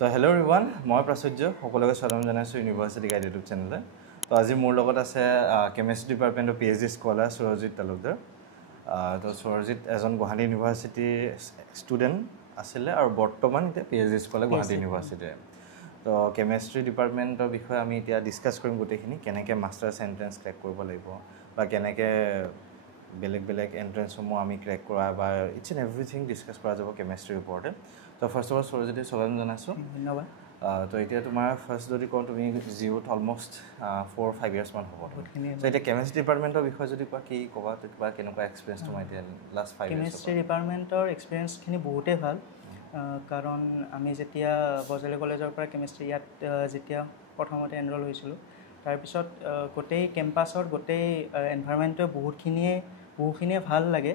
তো hello' everyone মই প্ৰাচুৰ্য সকলোকে স্বাগতম জনাইছোঁ ইউনিভাৰ্চিটি গাইড ইউটিউব চেনেললৈ তো আজি মোৰ লগত আছে কেমেষ্ট্ৰি ডিপাৰ্টমেণ্টৰ PhD স্কলাৰ সুৰজিৎ তালুকদাৰ তো সুৰজিৎ এজন গুৱাহাটী ইউনিভাৰ্চিটিৰ ষ্টুডেণ্ট আছিলে আৰু বৰ্তমান এতিয়া PhD স্কলাৰ গুৱাহাটী ইউনিভাৰ্চিটিৰ তো কেমেষ্ট্ৰি ডিপাৰ্টমেণ্টৰ বিষয়ে আমি এতিয়া ডিছকাছ কৰিম গোটেইখিনি কেনেকৈ মাষ্টাৰ্ছ এণ্ট্ৰেঞ্চ ক্ৰেক কৰিব লাগিব বা কেনেকৈ বেলেগ বেলেগ এণ্ট্ৰেঞ্চসমূহ আমি ক্ৰেক কৰা বা ইটছ এণ্ড এভৰিথিং ডিছকাছ কৰা যাব কেমেষ্ট্ৰিৰ ওপৰতে তো ফাৰ্ষ্ট অফ অল সুৰজিৎ স্বাগতম জনাইছোঁ ধন্যবাদ তো এতিয়া তোমাৰ ফাৰ্ষ্ট যদি কওঁ তুমি জিঅ'ত অলমষ্ট 4-5 ইয়াৰ্ছমান হ'ব তো এতিয়া কেমেষ্ট্ৰি ডিপাৰ্টমেণ্টৰ বিষয়ে যদি কোৱা কি ক'বা কিবা কেনেকুৱা এক্সপিৰিয়েঞ্চ তোমাৰ এতিয়া লাষ্ট 5 কেমেষ্ট্ৰি ডিপাৰ্টমেণ্টৰ এক্সপিৰিয়েঞ্চখিনি বহুতেই ভাল কাৰণ আমি যেতিয়া বজালী কলেজৰ পৰা কেমেষ্ট্ৰি ইয়াত যেতিয়া প্ৰথমতে এনৰল হৈছিলোঁ তাৰপিছত গোটেই কেম্পাছৰ গোটেই এনভাইৰমেণ্টটো বহুখিনিয়ে ভাল লাগে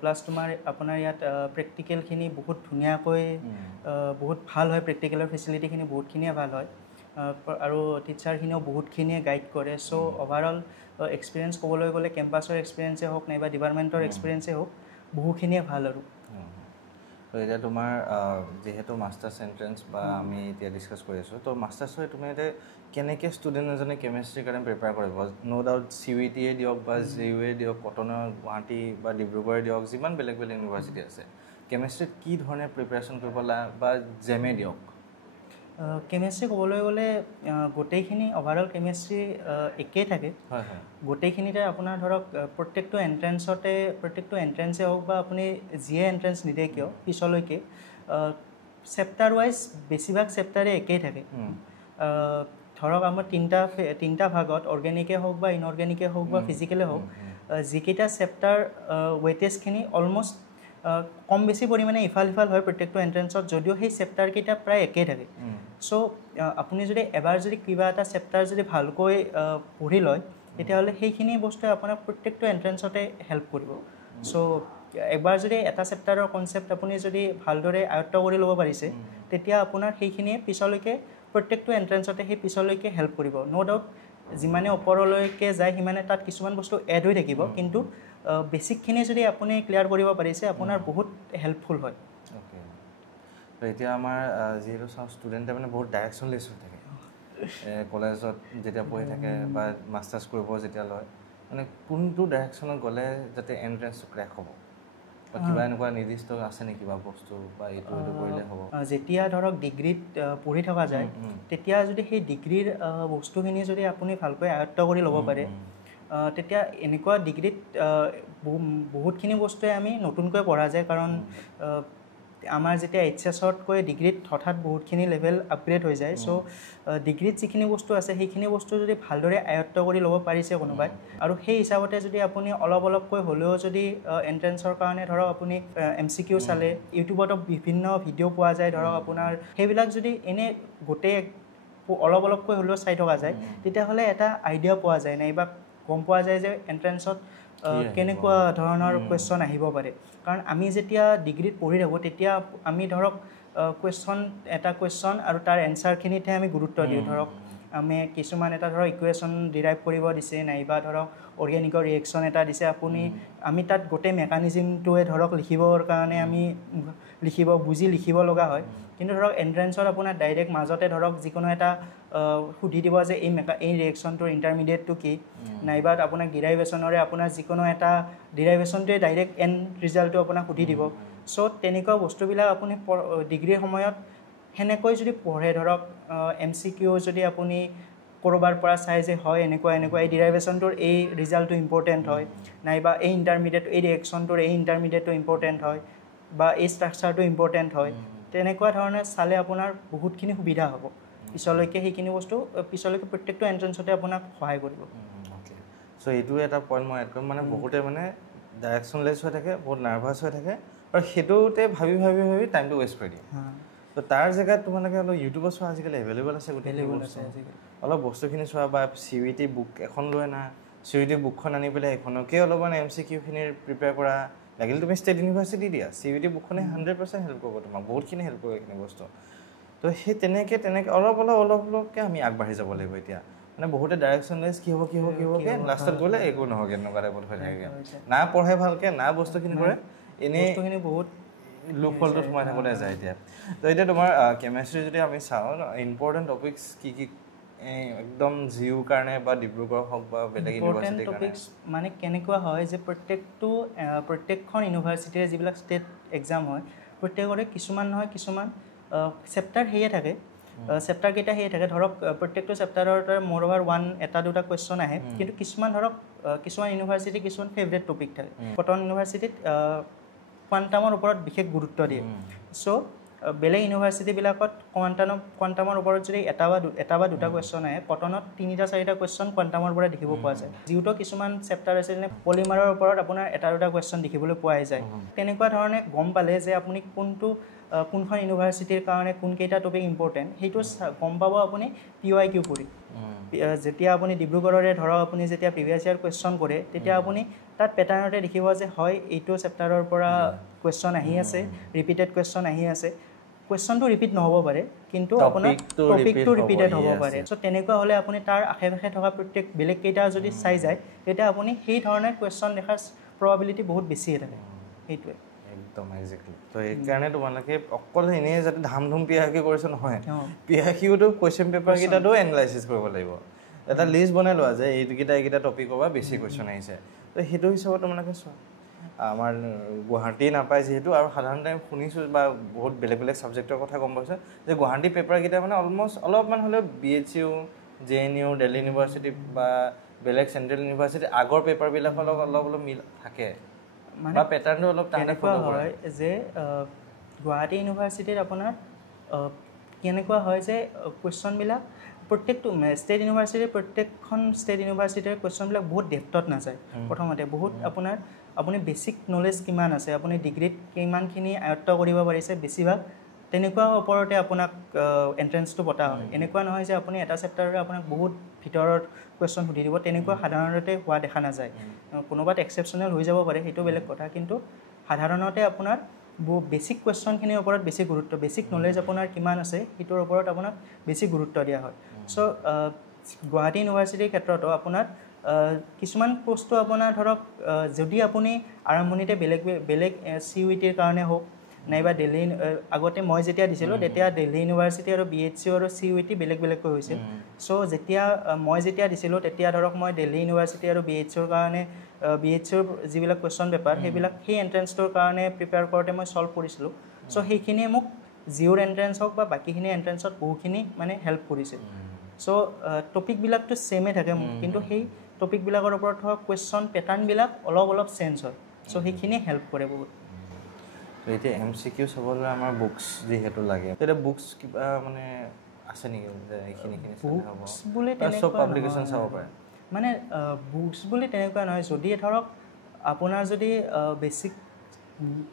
প্লাছ তোমাৰ আপোনাৰ ইয়াত প্ৰেক্টিকেলখিনি বহুত ধুনীয়াকৈ বহুত ভাল হয় প্ৰেক্টিকেলৰ ফেচিলিটিখিনি বহুতখিনিয়ে ভাল হয় আৰু টিচাৰখিনিও বহুতখিনিয়ে গাইড কৰে চ' অভাৰঅল এক্সপিৰিয়েঞ্চ ক'বলৈ গ'লে কেম্পাছৰ এক্সপিৰিয়েঞ্চেই হওক নাইবা ডিপাৰ্টমেণ্টৰ এক্সপিৰিয়েঞ্চেই হওক বহুখিনিয়ে ভাল আৰু তো এতিয়া তোমাৰ যিহেতু মাষ্টাৰ্ছ এণ্ট্ৰেঞ্চ বা আমি এতিয়া ডিছকাছ কৰি আছোঁ তো মাষ্টাৰ্ছৰ তুমি এতিয়া কেনেকৈ ষ্টুডেণ্ট এজনে কেমেষ্ট্ৰিৰ কাৰণে প্ৰিপেয়াৰ কৰিব ন' ডাউট CUET দিয়ক বা JUE দিয়ক কটনৰ গুৱাহাটী বা ডিব্ৰুগড়ে দিয়ক যিমান বেলেগ বেলেগ ইউনিভাৰ্চিটি আছে কেমেষ্ট্ৰিত কি ধৰণে প্ৰিপেয়াৰেশ্যন কৰিব লাগে বা জেমে দিয়ক কেমেষ্ট্ৰি ক'বলৈ গ'লে গোটেইখিনি অভাৰঅল কেমেষ্ট্ৰি একেই থাকে হয় হয় গোটেইখিনিতে আপোনাৰ ধৰক প্ৰত্যেকটো এণ্ট্ৰেঞ্চে হওক বা আপুনি যিয়ে এণ্ট্ৰেঞ্চ নিদিয়ে কিয় পিছলৈকে চেপ্টাৰ ৱাইজ বেছিভাগ চেপ্টাৰে একেই থাকে ধৰক আমাৰ তিনিটা ভাগত অৰ্গেনিকেই হওক বা ইনঅৰ্গেনিকেই হওক বা ফিজিকেলেই হওক যিকেইটা চেপ্টাৰ ৱেইটেজখিনি অলমষ্ট কম বেছি পৰিমাণে ইফাল সিফাল হয় প্ৰত্যেকটো এণ্ট্ৰেঞ্চত যদিও সেই চেপ্টাৰকেইটা প্ৰায় একেই থাকে চ' আপুনি যদি এবাৰ যদি কিবা এটা চেপ্টাৰ যদি ভালকৈ পঢ়ি লয় তেতিয়াহ'লে সেইখিনি বস্তুৱে আপোনাক প্ৰত্যেকটো এণ্ট্ৰেঞ্চতে হেল্প কৰিব চ' একবাৰ যদি এটা চেপ্টাৰৰ কনচেপ্ট আপুনি যদি ভালদৰে আয়ত্ব কৰি ল'ব পাৰিছে তেতিয়া আপোনাৰ সেইখিনিয়ে পিছলৈকে প্ৰত্যেকটো এণ্ট্ৰেঞ্চতে সেই পিছলৈকে হেল্প কৰিব ন' ডাউট যিমানে ওপৰলৈকে যায় সিমানে তাত কিছুমান বস্তু এড হৈ থাকিব কিন্তু বেছিকখিনি যদি আপুনি ক্লিয়াৰ কৰিব পাৰিছে আপোনাৰ বহুত হেল্পফুল হয় অ'কে তো এতিয়া আমাৰ যিহেতু চাওঁ ষ্টুডেণ্টে মানে বহুত ডাইৰেকশ্যনলেছ হৈ থাকে কলেজত যেতিয়া পঢ়ি থাকে বা মাষ্টাৰ্ছ কৰিব যেতিয়া লয় মানে কোনটো ডাইৰেকশ্যনত গ'লে যাতে এণ্ট্ৰেঞ্চটো ক্ৰেক হ'ব বা কিবা এনেকুৱা নিৰ্দিষ্ট আছে নেকি কিবা বস্তু বা এইটো কৰিলে হ'ব যেতিয়া ধৰক ডিগ্ৰীত পঢ়ি থকা যায় তেতিয়া যদি সেই ডিগ্ৰীৰ বস্তুখিনি যদি আপুনি ভালকৈ আয়ত্ব কৰি ল'ব পাৰে তেতিয়া এনেকুৱা ডিগ্ৰীত বহুতখিনি বস্তুৱে আমি নতুনকৈ পঢ়া যায় কাৰণ আমাৰ যেতিয়া HSতকৈ ডিগ্ৰীত হঠাৎ বহুতখিনি লেভেল আপগ্ৰেড হৈ যায় চ' ডিগ্ৰীত যিখিনি বস্তু আছে সেইখিনি বস্তু যদি ভালদৰে আয়ত্ব কৰি ল'ব পাৰিছে কোনোবাই আৰু সেই হিচাপতে যদি আপুনি অলপকৈ হ'লেও যদি এণ্ট্ৰেঞ্চৰ কাৰণে ধৰক আপুনি MCQ চালে ইউটিউবতো বিভিন্ন ভিডিঅ' পোৱা যায় ধৰক আপোনাৰ সেইবিলাক যদি এনেই গোটেই অলপকৈ হ'লেও চাই থকা যায় তেতিয়াহ'লে এটা আইডিয়া পোৱা যায় নাইবা গম পোৱা যায় যে এণ্ট্ৰেঞ্চত কেনেকুৱা ধৰণৰ কুৱেশ্যন আহিব পাৰে কাৰণ আমি যেতিয়া ডিগ্ৰীত পঢ়ি থাকোঁ তেতিয়া আমি ধৰক এটা কুৱেশ্যন আৰু তাৰ এনচাৰখিনিতহে আমি গুৰুত্ব দিওঁ ধৰক আমি কিছুমান এটা ধৰক ইকুৱেশ্যন ডিৰাইভ কৰিব দিছে নাইবা ধৰক অৰ্গেনিকৰ ৰিয়েকশ্যন এটা দিছে আমি তাত গোটেই মেকানিজিমটোৱে ধৰক লিখিবৰ কাৰণে আমি বুজি লিখিব লগা হয় কিন্তু ধৰক এণ্ট্ৰেঞ্চত আপোনাৰ ডাইৰেক্ট মাজতে ধৰক যিকোনো এটা সুধি দিব যে এই ৰিয়েকশ্যনটোৰ ইণ্টাৰমিডিয়েটটো কি নাইবা আপোনাক ডিৰাইভেশ্যনৰে আপোনাৰ যিকোনো এটা ডিৰাইভেশ্যনটোৱে ডাইৰেক্ট এণ্ড ৰিজাল্টটো আপোনাক সুধি দিব চ' তেনেকুৱা বস্তুবিলাক আপুনি ডিগ্ৰীৰ সময়ত সেনেকৈ যদি পঢ়ে ধৰক MCQ যদি আপুনি ক'ৰবাৰ পৰা চাই যে হয় এনেকুৱা এই ডিৰাইভেশ্যনটোৰ এই ৰিজাল্টটো ইম্পৰ্টেণ্ট হয় নাইবা এই ইণ্টাৰমিডিয়েট এই ৰিয়েকশ্যনটোৰ এই ইণ্টাৰমিডিয়েটটো ইম্পৰ্টেণ্ট হয় বা এই ষ্ট্ৰাকচাৰটো ইম্পৰ্টেণ্ট হয় তেনেকুৱা ধৰণে চালে আপোনাৰ বহুতখিনি সুবিধা হ'ব পিছলৈকে সেইখিনি বস্তু পিছলৈকে প্ৰত্যেকটো এণ্ট্ৰেঞ্চতে আপোনাক সহায় কৰিব অ'কে চ' এইটো এটা পইণ্ট মই এড কৰিম মানে বহুতে মানে ডাইৰেকশ্যনলেছ হৈ থাকে বহুত নাৰ্ভাছ হৈ থাকে আৰু সেইটোতে ভাবি টাইমটো ৱেষ্ট কৰি দিয়ে তো তাৰ জেগাত তোমালোকে অলপ ইউটিউবত চোৱা আজিকালি এভেইলেবল আছে অলপ বস্তুখিনি চোৱা বা CUET বুক এখন লৈ আনা CUET বুকখন আনি পেলাই এখনকে অলপমান MCQখিনিৰ প্ৰিপেয়াৰ কৰা লাগিলে তুমি ষ্টেট ইউনিভাৰ্চিটি দিয়া CUET বুকখনে 100% হেল্প কৰিব তোমাক বহুতখিনি হেল্প কৰিব এইখিনি বস্তু তো সেই তেনেকৈ অলপকৈ আমি আগবাঢ়ি যাব লাগিব এতিয়া মানে বহুতে ডাইৰেকশ্যনলেছ কি হ'বকে লাষ্টত গ'লে একো নহয়গৈ এনেকুৱা টাইপত হৈ থাকেগৈ না পঢ়ে ভালকৈ না বস্তুখিনি কৰে এনেই বহুত লুপহলটোত সোমাই থাকোঁতে যায় এতিয়া তো এতিয়া তোমাৰ কেমেষ্ট্ৰি যদি আমি চাওঁ ইম্পৰ্টেণ্ট টপিকছ কি কি একদম জিউৰ কাৰণে বা ডিব্ৰুগড় হওক বা বেলেগ ইউনিভাৰ্চিটিৰ কাৰণে মানে কেনেকুৱা হয় যে প্ৰত্যেকখন ইউনিভাৰ্চিটিৰে যিবিলাক ষ্টেট এক্সাম হয় প্ৰত্যেকৰে কিছুমান নহয় কিছুমান চেপ্টাৰ সেয়ে থাকে চেপ্টাৰকেইটা সেয়ে থাকে ধৰক প্ৰত্যেকটো চেপ্টাৰৰ মোৰঅভাৰ এটা দুটা কুৱেশ্যন আহে কিন্তু কিছুমান ধৰক কিছুমান ইউনিভাৰ্চিটি কিছুমান ফেভৰেট টপিক থাকে কটন ইউনিভাৰ্চিটিত কোৱাণ্টামৰ ওপৰত বিশেষ গুৰুত্ব দিয়ে চ' বেলেগ ইউনিভাৰ্চিটিবিলাকত কোৱাণ্টামৰ ওপৰত যদি এটা বা দুটা কুৱেশ্যন আহে কটনত 3-4টা কুৱেশ্যন কোৱাণ্টামৰ পৰা দেখিব পোৱা যায় যিহেতু কিছুমান চেপ্টাৰ আছে যেনে পলিমাৰৰ ওপৰত আপোনাৰ এটা দুটা কুৱেশ্যন দেখিবলৈ পোৱা যায় তেনেকুৱা ধৰণে গম পালে যে আপুনি কোনখন ইউনিভাৰ্চিটিৰ কাৰণে কোনকেইটা টপিক ইম্পৰ্টেণ্ট সেইটো গম পাব আপুনি PYQ পঢ়ি যেতিয়া আপুনি ডিব্ৰুগড়ৰে ধৰক আপুনি যেতিয়া প্ৰিভিয়াছ ইয়াৰ কুৱেশ্যন কৰে তেতিয়া আপুনি তাত পেটাৰ্ণতে দেখিব যে হয় এইটো চেপ্টাৰৰ পৰা কুৱেশ্যন আহি আছে ৰিপিটেড কুৱেশ্যন আহি আছে কুৱেশ্যনটো ৰিপিট নহ'ব পাৰে কিন্তু আপোনাৰ টপিকটো ৰিপিটেড হ'ব পাৰে চ' তেনেকুৱা হ'লে আপুনি তাৰ আশে পাশে থকা প্ৰত্যেক বেলেগ কেইটা যদি চাই যায় তেতিয়া আপুনি সেই ধৰণে কুৱেশ্যন দেখাৰ প্ৰবাবিলিটি বহুত বেছিয়ে থাকে সেইটোৱে একদম এক্সেক্টলি তো সেইকাৰণে তোমালোকে অকল এনেই যাতে ধামধুম PYQ কৰিছে নহয় PYQটো কুৱেশ্যন পেপাৰকেইটাতো এনালাইচিছ কৰিব লাগিব এটা লিষ্ট বনাই লোৱা যে এইকেইটা টপিকৰ পৰা বেছি কুৱেশ্যন আহিছে তো সেইটো হিচাপত তোমালোকে চোৱা আমাৰ গুৱাহাটী নাপায় যিহেতু আৰু সাধাৰণতে শুনিছোঁ বা বহুত বেলেগ বেলেগ ছাবজেক্টৰ কথা গম পাইছোঁ যে গুৱাহাটী পেপাৰকেইটা মানে অলমষ্ট অলপমান হ'লেও BHU JNU দিল্লী ইউনিভাৰ্চিটি বা বেলেগ চেণ্ট্ৰেল ইউনিভাৰ্চিটি আগৰ পেপাৰবিলাকৰ লগত অলপ মিল থাকে বা পেটাৰ্ণটো অলপ তেনেকুৱা হয় যে গুৱাহাটী ইউনিভাৰ্চিটিত আপোনাৰ কেনেকুৱা হয় যে কুৱেশ্যনবিলাক প্ৰত্যেকটো ষ্টেট ইউনিভাৰ্চিটিৰ প্ৰত্যেকখন ষ্টেট ইউনিভাৰ্চিটিৰ কুৱেশ্যনবিলাক বহুত ডেপ্থত নাযায় প্ৰথমতে বহুত আপুনি বেছিক নলেজ কিমান আছে আপুনি ডিগ্ৰীত কিমানখিনি আয়ত্ব কৰিব পাৰিছে বেছিভাগ তেনেকুৱা ওপৰতে আপোনাক এণ্ট্ৰেঞ্চটো পতা হয় এনেকুৱা নহয় যে আপুনি এটা চেপ্টাৰৰে আপোনাক বহুত ভিতৰত কুৱেশ্যন সুধি দিব তেনেকুৱা সাধাৰণতে হোৱা দেখা নাযায় কোনোবাত এক্সেপশ্যনেল হৈ যাব পাৰে সেইটো বেলেগ কথা কিন্তু সাধাৰণতে আপোনাৰ বেছিক কুৱেশ্যনখিনিৰ ওপৰত বেছি গুৰুত্ব বেছিক নলেজ আপোনাৰ কিমান আছে সেইটোৰ ওপৰত আপোনাক বেছি গুৰুত্ব দিয়া হয় চ' গুৱাহাটী ইউনিভাৰ্চিটিৰ ক্ষেত্ৰতো আপোনাৰ কিছুমান বস্তু আপোনাৰ ধৰক যদি আপুনি আৰম্ভণিতে বেলেগ CUETৰ কাৰণে হওক নাইবা দিল্লী আগতে মই যেতিয়া দিছিলোঁ তেতিয়া দিল্লী ইউনিভাৰ্চিটি আৰু BHU আৰু CUET বেলেগকৈ হৈছিল চ' মই যেতিয়া দিছিলোঁ তেতিয়া ধৰক মই দিল্লী ইউনিভাৰ্চিটি আৰু BHUৰ কাৰণে BHUৰ যিবিলাক কুৱেশ্যন পেপাৰ সেইবিলাক সেই এণ্ট্ৰেঞ্চটোৰ কাৰণে প্ৰিপেয়াৰ কৰোঁতে মই ছল্ভ কৰিছিলোঁ চ' সেইখিনিয়ে মোক জিঅ'ৰ এণ্ট্ৰেঞ্চ হওক বা বাকীখিনি এণ্ট্ৰেঞ্চত বহুখিনি মানে হেল্প কৰিছিল চ' টপিকবিলাকতো ছেমে থাকে কিন্তু সেই টপিকবিলাকৰ ওপৰত থকা কুৱেশ্যন পেটাৰ্ণবিলাক অলপ চেঞ্জ হয় চ' সেইখিনিয়ে হেল্প কৰে বহুত এতিয়া MCQ চাবলৈ আমাৰ বুকছ যিহেতু লাগে তেতিয়া বুকছ কিবা মানে আছে নেকি যে এইখিনি বুকছ বুলি চব পাব্লিকেশ্যন চাব পাৰে মানে বুকছ বুলি তেনেকুৱা নহয় যদি ধৰক আপোনাৰ যদি বেছিক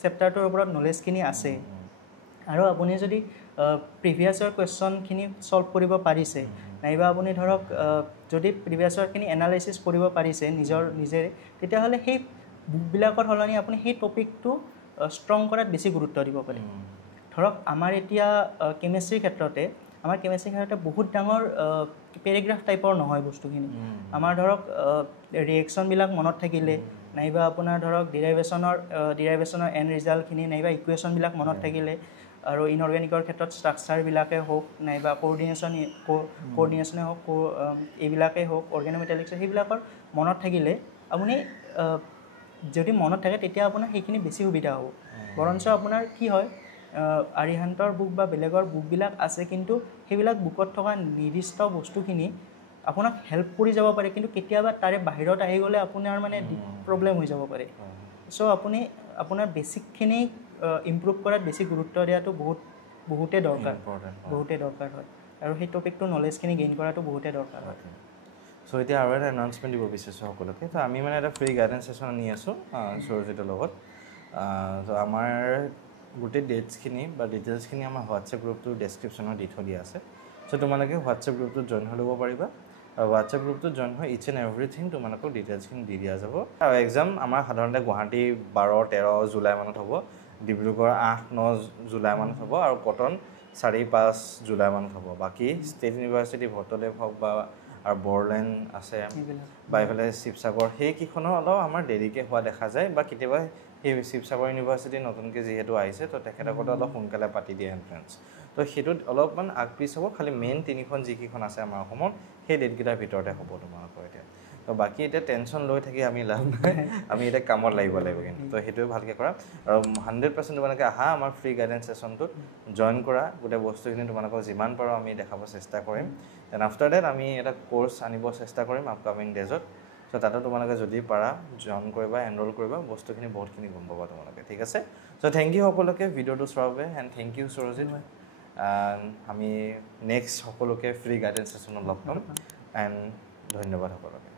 চেপ্টাৰটোৰ ওপৰত নলেজখিনি আছে আৰু আপুনি যদি প্ৰিভিয়াছৰ কুৱেশ্যনখিনি ছল্ভ কৰিব পাৰিছে নাইবা আপুনি ধৰক যদি প্ৰিভিয়াছৰখিনি এনালাইচিছ কৰিব পাৰিছে নিজেৰে তেতিয়াহ'লে সেই বুকবিলাকৰ সলনি আপুনি সেই টপিকটো ষ্ট্ৰং কৰাত বেছি গুৰুত্ব দিব পাৰে ধৰক আমাৰ এতিয়া কেমেষ্ট্ৰিৰ ক্ষেত্ৰতে বহুত ডাঙৰ পেৰেগ্ৰাফ টাইপৰ নহয় বস্তুখিনি আমাৰ ধৰক ৰিয়েকশ্যনবিলাক মনত থাকিলে নাইবা আপোনাৰ ধৰক ডিৰাইভেশ্যনৰ এণ্ড ৰিজাল্টখিনি নাইবা ইকুৱেশ্যনবিলাক মনত থাকিলে আৰু ইনঅৰ্গেনিকৰ ক্ষেত্ৰত ষ্ট্ৰাকচাৰবিলাকে হওক নাইবা কৰ্ডিনেশ্যনে হওক এইবিলাকেই হওক অৰ্গেনোমেটালিক্স সেইবিলাকৰ মনত থাকিলে আপুনি যদি মনত থাকে তেতিয়া আপোনাৰ সেইখিনি বেছি সুবিধা হ'ব বৰঞ্চ আপোনাৰ কি হয় আৰিহান্তৰ বুক বা বেলেগৰ বুকবিলাক আছে কিন্তু সেইবিলাক বুকত থকা নিৰ্দিষ্ট বস্তুখিনি আপোনাক হেল্প কৰি যাব পাৰে কিন্তু কেতিয়াবা তাৰে বাহিৰত আহি গ'লে আপোনাৰ মানে প্ৰব্লেম হৈ যাব পাৰে চ' আপুনি আপোনাৰ বেছিকখিনি ইম্প্ৰুভ কৰাত বেছি গুৰুত্ব দিয়াটো বহুতে দৰকাৰ হয় আৰু সেই টপিকটোৰ নলেজখিনি গেইন কৰাটো বহুতে দৰকাৰ হয় চ' এতিয়া আৰু এটা এনাউন্সমেণ্ট দিব বিচাৰিছোঁ সকলোকে তো আমি মানে এটা ফ্ৰী গাইডেঞ্চ ছেশ্যন নি আছোঁ সৌৰজিতৰ লগত তো আমাৰ গোটেই ডেটছখিনি বা ডিটেইলছখিনি আমাৰ হোৱাটছএপ গ্ৰুপটোৰ ডেছক্ৰিপশ্যনত দি থৈ দিয়া আছে চ' তোমালোকে হোৱাটছএপ গ্ৰুপটোত জইন হৈ ল'ব পাৰিবা আৰু হোৱাটছএপ গ্ৰুপটোত জইন হৈ ইচ এণ্ড এভৰিথিং তোমালোকক ডিটেইলছখিনি দি দিয়া যাব আৰু এক্সাম আমাৰ সাধাৰণতে গুৱাহাটী 12-13 জুলাই মানত হ'ব ডিব্ৰুগড় 8-9 জুলাই মানত হ'ব আৰু কটন 4-5 জুলাই মানত হ'ব বাকী ষ্টেট ইউনিভাৰ্চিটি ভট্টদেৱ হওক বা আৰু বড়োলেণ্ড আছে বা এইফালে শিৱসাগৰ সেইকেইখনৰ অলপ আমাৰ দেৰিকৈ হোৱা দেখা যায় বা কেতিয়াবা সেই শিৱসাগৰ ইউনিভাৰ্চিটি নতুনকৈ যিহেতু আহিছে তো তেখেতসকলে অলপ সোনকালে পাতি দিয়ে এণ্ট্ৰেঞ্চ তো সেইটোত অলপমান আগপিছ হ'ব খালি মেইন 3খন যিকেইখন আছে আমাৰ অসমত সেই ডেটকেইটাৰ ভিতৰতে হ'ব তোমালোকৰ এতিয়া তো বাকী এতিয়া টেনশ্যন লৈ থাকি আমি লাভ নাই আমি এতিয়া কামত লাগিব কিন্তু তো সেইটোৱে ভালকৈ কৰা আৰু 100% তোমালোকে আহা আমাৰ ফ্ৰী গাইডেঞ্চ ছেশ্যনটোত জইন কৰা গোটেই বস্তুখিনি তোমালোকক যিমান পাৰোঁ আমি দেখাব চেষ্টা কৰিম দেন আফটাৰ ডেট আমি এটা কোৰ্চ আনিব চেষ্টা কৰিম আপকামিং ডেজত তো তাতো তোমালোকে যদি পাৰা জইন কৰিবা এনৰোল কৰিবা বস্তুখিনি বহুতখিনি গম পাবা তোমালোকে ঠিক আছে চ' থেংক ইউ সকলোকে ভিডিঅ'টো চোৱাৰ বাবে এণ্ড থেংক ইউ সুৰজিত আমি নেক্সট সকলোকে ফ্ৰী গাইডেঞ্চ ছেশ্যনত লগ পাম এণ্ড ধন্যবাদ সকলোকে